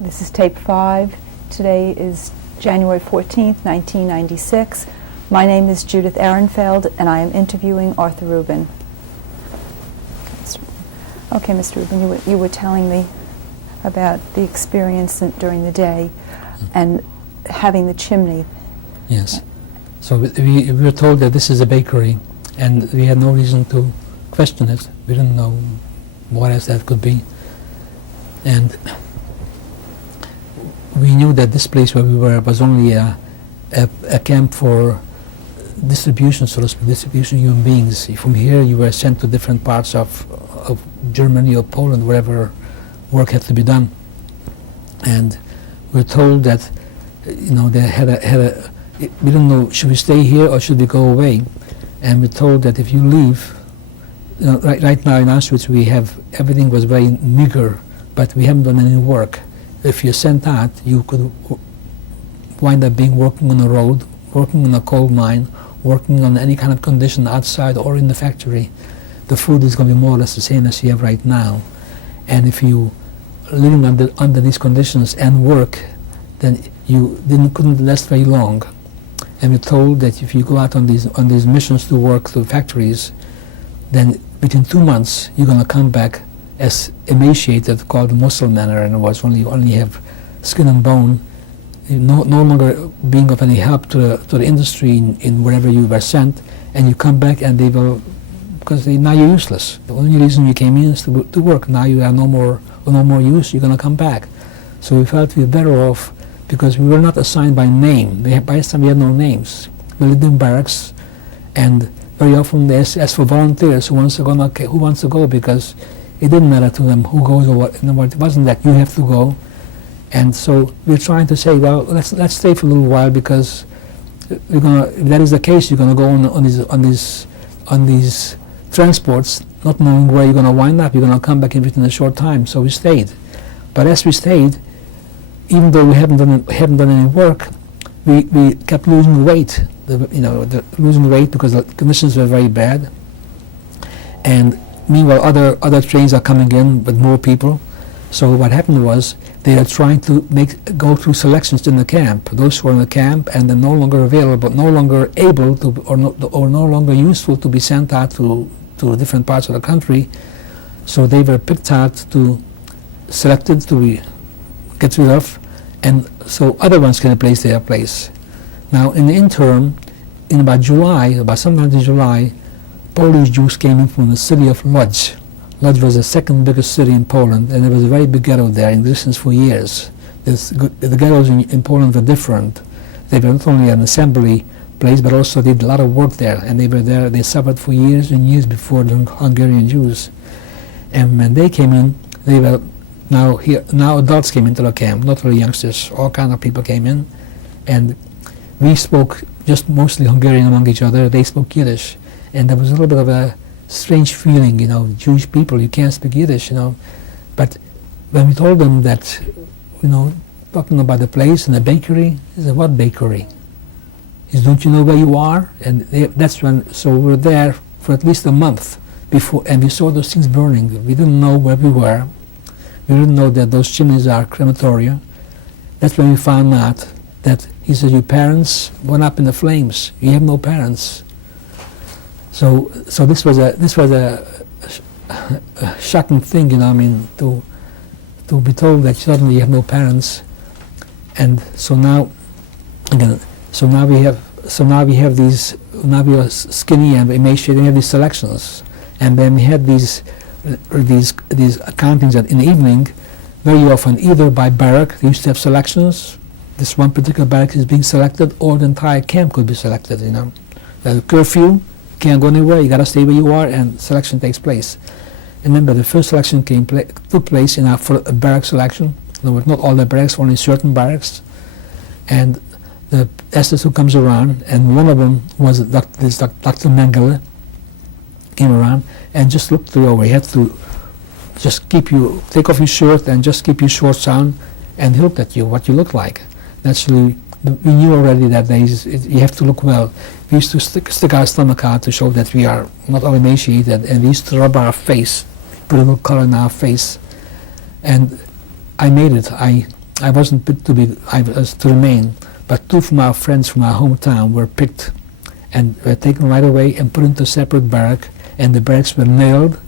This is tape 5. Today is January 14th, 1996. My name is Judith Ehrenfeld, and I am interviewing Arthur Rubin. Okay, Mr. Rubin, you were telling me about the experience during the day and having the chimney. Yes. So we were told that this is a bakery, and we had no reason to question it. We didn't know what else that could be. And we knew that this place where we were was only a camp for distribution, so to speak, distribution of human beings. From here you were sent to different parts of Germany or Poland, wherever work had to be done. And we were told that, they had a we didn't know, should we stay here or should we go away? And we're told that if you leave, right now in Auschwitz everything was very meager, but we haven't done any work. If you're sent out, you could wind up working on the road, working in a coal mine, working on any kind of condition outside or in the factory. The food is going to be more or less the same as you have right now. And if you living under these conditions and work, then you couldn't last very long. And we're told that if you go out on these missions to work to factories, then within 2 months you're going to come back as emaciated, called muscle manner, and it was only have skin and bone, no longer being of any help to the industry in wherever you were sent, and you come back and they will, because now you're useless. The only reason you came in is to work. Now you are no more use. You're going to come back. So we felt we were better off because we were not assigned by name. By this time we had no names. We lived in barracks, and very often they asked for volunteers who wants to go, because it didn't matter to them who goes or what. It wasn't that you have to go. And so we're trying to say, well, let's stay for a little while, because if that is the case, you're going to go on these transports, not knowing where you're going to wind up. You're going to come back within a short time. So we stayed. But as we stayed, even though we hadn't done any work, we kept losing weight. Losing weight because the conditions were very bad. And meanwhile, other trains are coming in with more people. So what happened was they are trying to go through selections in the camp. Those who are in the camp and they're no longer available, no longer able to, or no longer useful to be sent out to different parts of the country. So they were picked out selected to be get rid of, and so other ones can replace their place. Now in the interim, in about sometime in July, Polish Jews came in from the city of Lodz. Lodz was the second biggest city in Poland, and there was a very big ghetto there in existence for years. The ghettos in Poland were different. They were not only an assembly place, but also they did a lot of work there, and they were there, they suffered for years and years before the Hungarian Jews. And when they came in, they were now adults came into the camp, not really youngsters, all kind of people came in, and we spoke just mostly Hungarian among each other. They spoke Yiddish, and there was a little bit of a strange feeling, Jewish people, you can't speak Yiddish, But when we told them that, talking about the place and the bakery, they said, what bakery? Don't you know where you are? And that's when, so we were there for at least a month before, and we saw those things burning. We didn't know where we were. We didn't know that those chimneys are crematoria. That's when we found out that he said, your parents went up in the flames. You have no parents. So this was a shocking thing, to be told that suddenly you have no parents, and so now we are skinny and emaciated. We have these selections, and then we had these accountings in the evening, very often either by barrack. They used to have selections. This one particular barrack is being selected, or the entire camp could be selected. The curfew. Can't go anywhere, you got to stay where you are, and selection takes place. And remember, the first selection took place for a barrack selection. In other words, not all the barracks, only certain barracks. And the SS who comes around, and one of them was Dr. Mengele, came around and just looked you over. He had to just take off your shirt and just keep your shorts on, and he looked at you, what you look like. Naturally, we knew already that you have to look well. We used to stick our stomach out to show that we are not all emaciated, and we used to rub our face, put a little color in our face. And I made it. I I wasn't picked to be, I was to remain, but two from our friends from our hometown were picked and were taken right away and put into a separate barrack, and the barracks were nailed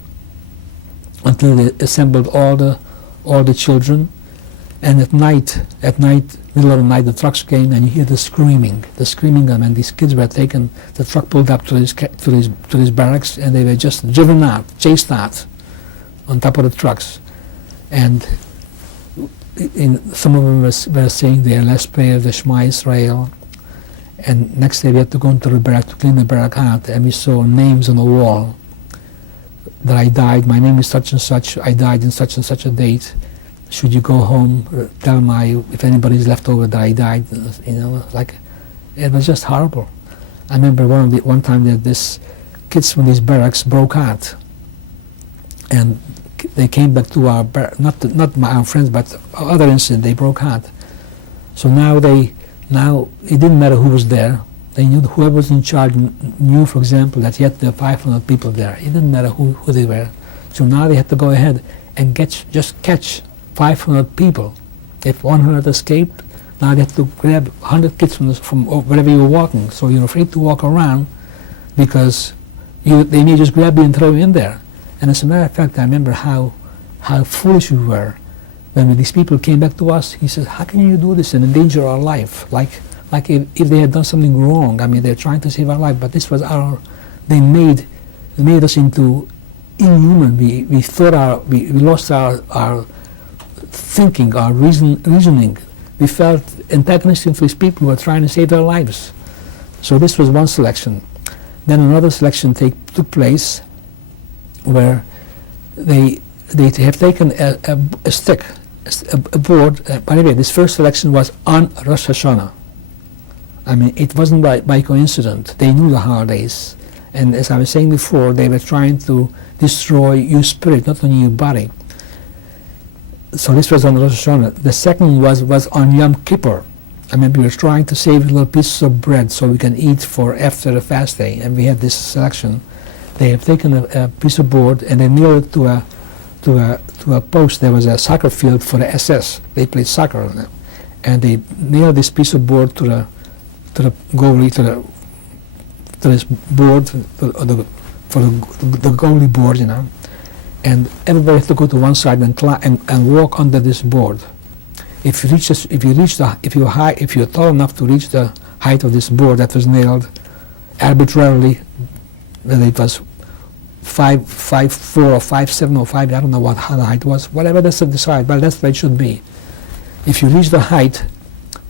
until they assembled all the children. And at night, middle of the night, the trucks came, and you hear the screaming, and these kids were taken. The truck pulled up to his barracks, and they were just driven out, chased out, on top of the trucks. And some of them were saying they are less prayer, the Shema Israel. And next day we had to go into the barrack to clean the barrack out, and we saw names on the wall that I died. My name is such and such. I died in such and such a date. Should you go home, tell if anybody's left over that I died, like, it was just horrible. I remember one time that this kids from these barracks broke out, and they came back to our not our friends, but other incident, they broke out. So now it didn't matter who was there. They knew whoever was in charge knew, for example, that he had the 500 people there. It didn't matter who they were. So now they had to go ahead and just catch 500 people. If 100 escaped, now they have to grab 100 kids from wherever you were walking. So you're afraid to walk around because they may just grab you and throw you in there. And as a matter of fact, I remember how foolish we were when these people came back to us. He said, "How can you do this and endanger our life? Like if they had done something wrong. I mean, they're trying to save our life, but this was they made us into inhuman. We thought we lost our thinking, our reasoning. We felt antagonistic to these people who were trying to save their lives." So this was one selection. Then another selection took place where they have taken a stick, a board. By the way, this first selection was on Rosh Hashanah. I mean, it wasn't by coincidence. They knew the holidays. And as I was saying before, they were trying to destroy your spirit, not only your body. So this was on Rosh Hashanah. The second was on Yom Kippur. I mean, we were trying to save little pieces of bread so we can eat for after the fast day, and we had this selection. They have taken a piece of board and they nailed it to a post. There was a soccer field for the SS. They played soccer on it, and they nailed this piece of board to the goalie, to this board, for the goalie board, and everybody had to go to one side and walk under this board. If you're tall enough to reach the height of this board that was nailed arbitrarily, whether it was 5'4" or 5'7" or 5, I don't know how the height was, whatever that's decided, but that's what it should be. If you reach the height,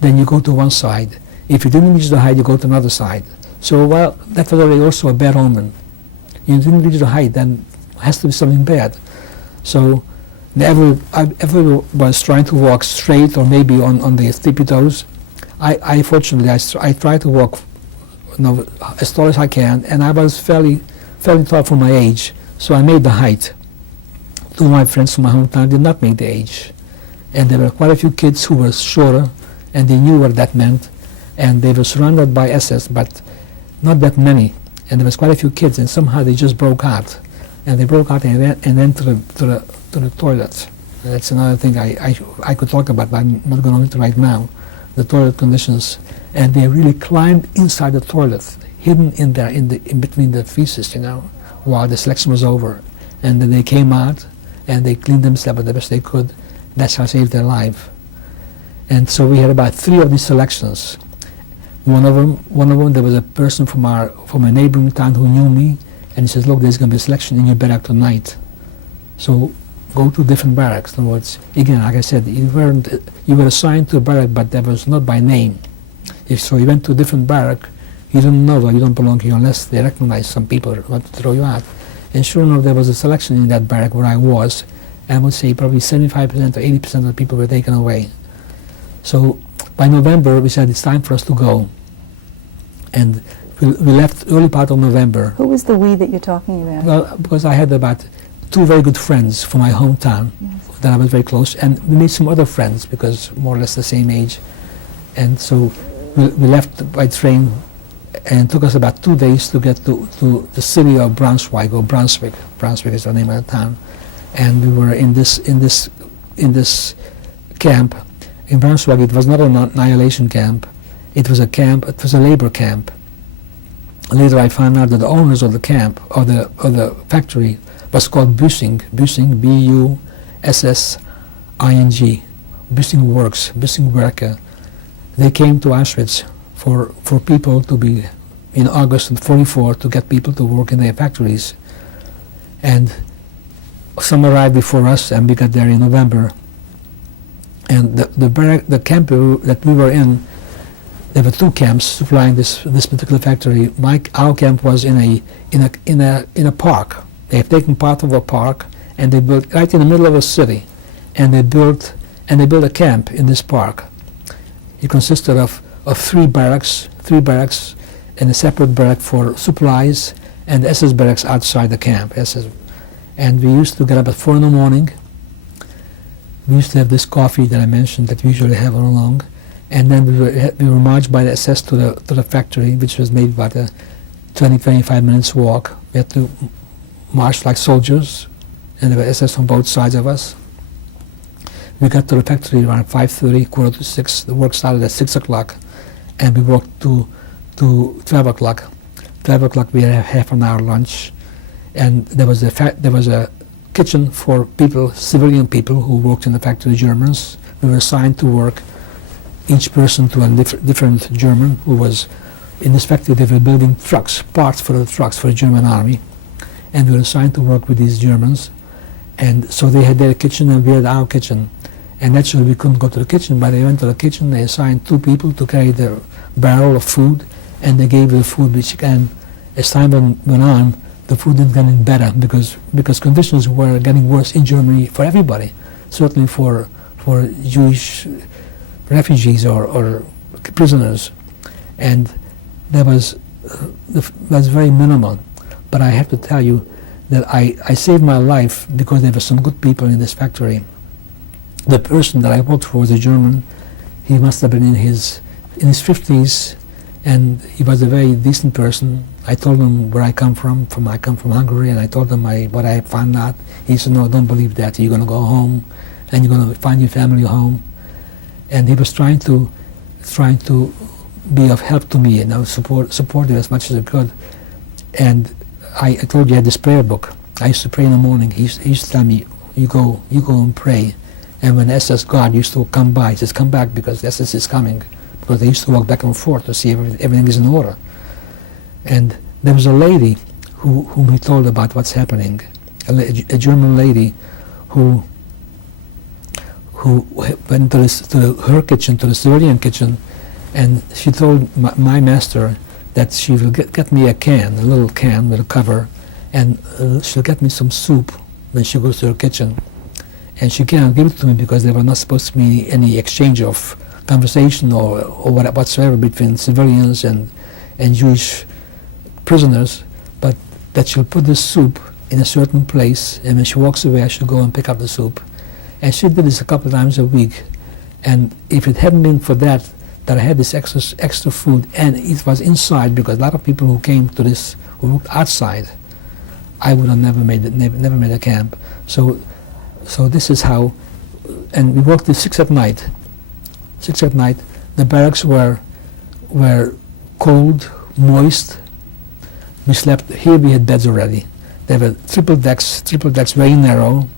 then you go to one side. If you didn't reach the height, you go to another side. So, well, that was already also a bad omen. You didn't reach the height, then it has to be something bad. So, everyone was trying to walk straight or maybe on the tippy toes. I fortunately, I tried to walk as tall as I can, and I was fairly tall for my age, so I made the height. Two of my friends from my hometown did not make the age, and there were quite a few kids who were shorter, and they knew what that meant, and they were surrounded by SS, but not that many, and there was quite a few kids, and somehow they just broke out, and they broke out and went to the toilet. And that's another thing I could talk about, but I'm not going into right now, the toilet conditions, and they really climbed inside the toilet, hidden in there, in between the feces, while the selection was over, and then they came out and they cleaned themselves the best they could. That's how I saved their life. And so we had about 3 of these selections. One of them, there was a person from a neighboring town who knew me, and he says, "Look, there's going to be a selection in your barrack tonight. So go to different barracks." In other words, again, like I said, you were assigned to a barrack, but that was not by name. So you went to a different barrack, you don't know that you don't belong here unless they recognize some people who want to throw you out. And sure enough, there was a selection in that barrack where I was, and I would say probably 75% or 80% of the people were taken away. So by November, we said it's time for us to go. And we left early part of November. Who was the we that you're talking about? Well, because I had about 2 very good friends from my hometown that I was very close, and we made some other friends because more or less the same age. And so we left by train, and it took us about 2 days to get to the city of Braunschweig, or Brunswick. Brunswick is the name of the town. And we were in this camp. in Braunschweig it was not an annihilation camp. It was a camp. It was a labor camp. Later I found out that the owners of the camp, of the factory, was called Bussing, B-U-S-S-I-N-G, Bussing Works, Bussing Werke. They came to Auschwitz for people to be, in August of 44, to get people to work in their factories. And some arrived before us, and we got there in November. And the camp that we were in, there were two camps supplying this particular factory. Our camp was in a park. They have taken part of a park, and they built right in the middle of a city, and they built a camp in this park. It consisted of three barracks, and a separate barrack for supplies, and the SS barracks outside the camp. And we used to get up at 4 in the morning. We used to have this coffee that I mentioned that we usually have all along, and then we were marched by the SS to the factory, which was maybe about a 20-25 minutes walk. We had to march like soldiers, and there were SS on both sides of us. We got to the factory around 5:30, 5:45. The work started at 6 o'clock, and we walked to 12 o'clock. 12 o'clock we had a half an hour lunch, and there was a kitchen for people, civilian people who worked in the factory, Germans. We were assigned to work, each person to a different German who was in this factory. They were building trucks, parts for the trucks for the German army, and we were assigned to work with these Germans. And so they had their kitchen and we had our kitchen. And naturally we couldn't go to the kitchen, but they went to the kitchen. They assigned 2 people to carry the barrel of food, and they gave the food, which, and as time went on, the food didn't get any better because conditions were getting worse in Germany for everybody, certainly for Jewish refugees or prisoners, and that was very minimal. But I have to tell you that I saved my life because there were some good people in this factory. The person that I worked for was a German. He must have been in his 50s, and he was a very decent person. I told him where I come from. I come from Hungary, and I told him what I found out. He said, "No, don't believe that. You're going to go home, and you're going to find your family home." And he was trying to be of help to me, support it as much as I could. And I told you I had this prayer book. I used to pray in the morning. He used to tell me, you go and pray. And when SS guard used to come by, he says, "Come back because SS is coming." Because they used to walk back and forth to see if everything is in order. And there was a lady whom he told about what's happening, a German lady who went to her kitchen, to the civilian kitchen, and she told my master that she will get me a little can with a cover, and she'll get me some soup when she goes to her kitchen. And she cannot give it to me because there were not supposed to be any exchange of conversation or whatsoever between civilians and Jewish prisoners, but that she'll put the soup in a certain place, and when she walks away I should go and pick up the soup. And she did this a couple of times a week, and if it hadn't been for that I had this extra food, and it was inside, because a lot of people who came to this who worked outside, I would have never made a camp. So this is how, and we worked till 6 at night. 6 at night. The barracks were cold, moist. We slept here. We had beds already. There were triple decks very narrow,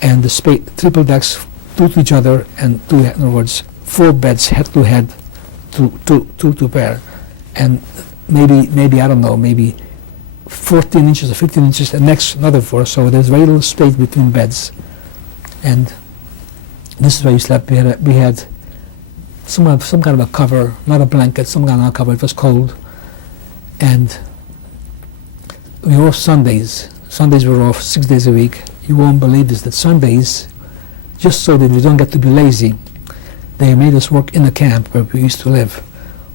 and the triple decks 2 to each other, and in other words 4 beds head to head, to pair, and maybe I don't know, maybe 14 inches or 15 inches, and next another 4. So there's very little space between beds, and this is where you slept. We had some kind of a cover, not a blanket, some kind of a cover. It was cold, and we were off Sundays. Sundays were off 6 days a week. You won't believe this, that Sundays, just so that we don't get to be lazy, they made us work in the camp where we used to live.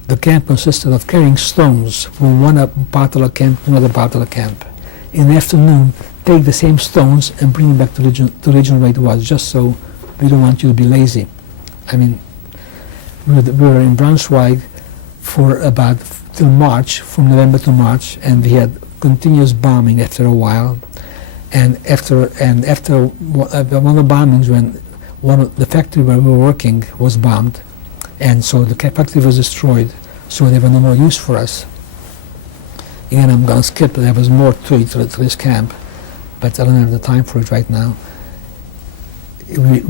The camp consisted of carrying stones from one part of the camp to another part of the camp. In the afternoon, take the same stones and bring them back to the region where it was, just so we don't want you to be lazy. I mean, we were in Braunschweig for about till March, from November to March, and we had continuous bombing after a while. And after one of the bombings, the factory where we were working was bombed, and so the factory was destroyed, so they were no more use for us. Again, I'm going to skip, there was more to this camp, but I don't have the time for it right now. We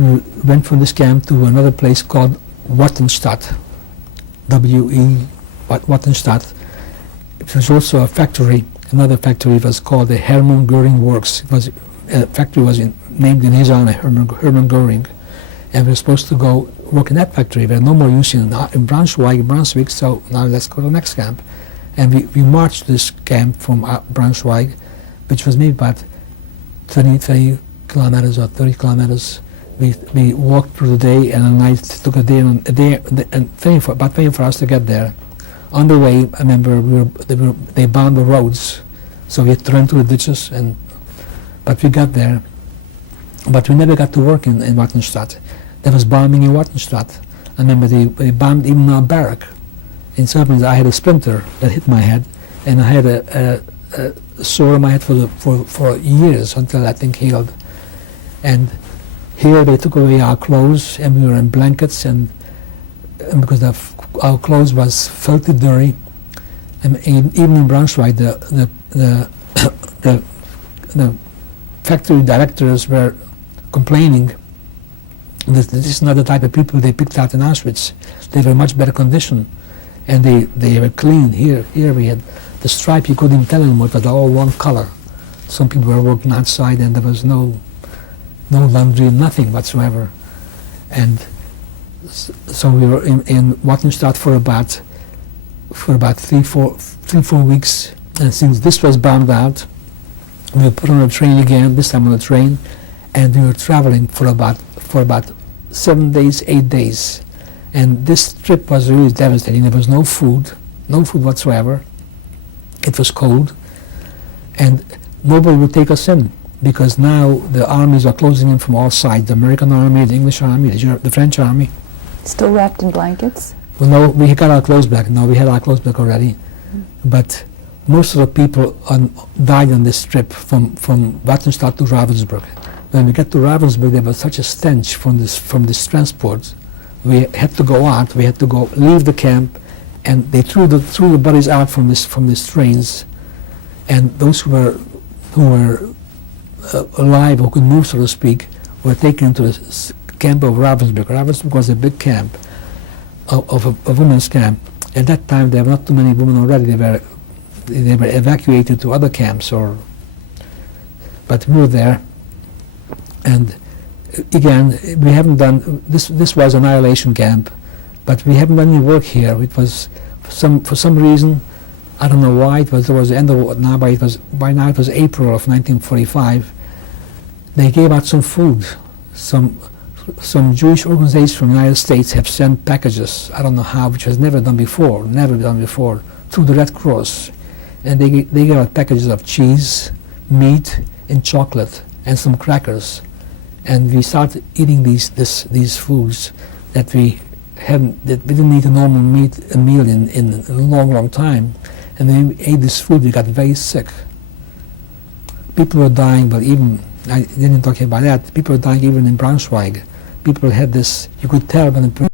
went from this camp to another place called Wattenstadt, Wattenstadt. It was also a factory. Another factory was called the Hermann Göring Works. It was a factory was named in his honor, Hermann Göring, and we were supposed to go work in that factory. We had no more use in Braunschweig, so now let's go to the next camp. And we marched this camp from Braunschweig, which was maybe about 20 kilometers or 30 kilometers. We walked through the day and the night. It took a day and about 24 hours to get there. On the way, I remember they bombed the roads, so we had to run through the ditches. But we got there. But we never got to work in Wattenstadt. There was bombing in Wattenstadt. I remember they bombed even our barrack. In Serpents, I had a splinter that hit my head, and I had a sore on my head for years until that thing healed. And here they took away our clothes, and we were in blankets, and because our clothes was filthy dirty. And even in Braunschweig, the factory directors were complaining that this is not the type of people they picked out in Auschwitz. They were in much better condition, and they were clean. Here we had the stripe, you couldn't tell anymore, it was all one color. Some people were working outside and there was no laundry, nothing whatsoever. And so we were in Wattenstadt for about 3-4 weeks, and since this was bombed out, we were put on a train again, this time on a train, and we were traveling for about 7 days, 8 days. And this trip was really devastating. There was no food whatsoever. It was cold, and nobody would take us in, because now the armies are closing in from all sides, the American army, the English army, the French army. Still wrapped in blankets? Well, no, we got our clothes back. No, we had our clothes back already. But most of the people died on this trip from Wattenstadt to Ravensbrück. When we got to Ravensbrück, there was such a stench from this transport. We had to go out. We had to leave the camp, and they threw the bodies out from these trains. And those who were alive, who could move, so to speak, were taken into the camp of Ravensbrück. Ravensbrück was a big camp, of a women's camp. At that time, there were not too many women already. They were evacuated to other camps, but we were there. And again, we haven't done this. This was an annihilation camp, but we haven't done any work here. It was for some reason, I don't know why. It was the end of now. By now it was April of 1945. They gave out some food. Some Jewish organizations from the United States have sent packages. I don't know how, which was never done before, through the Red Cross, and they gave out packages of cheese, meat, and chocolate, and some crackers. And we started eating these foods that we didn't eat a normal meal in a long time. And when we ate this food, we got very sick. People were dying, but I didn't talk about that. People were dying even in Braunschweig. People had this, you could tell when the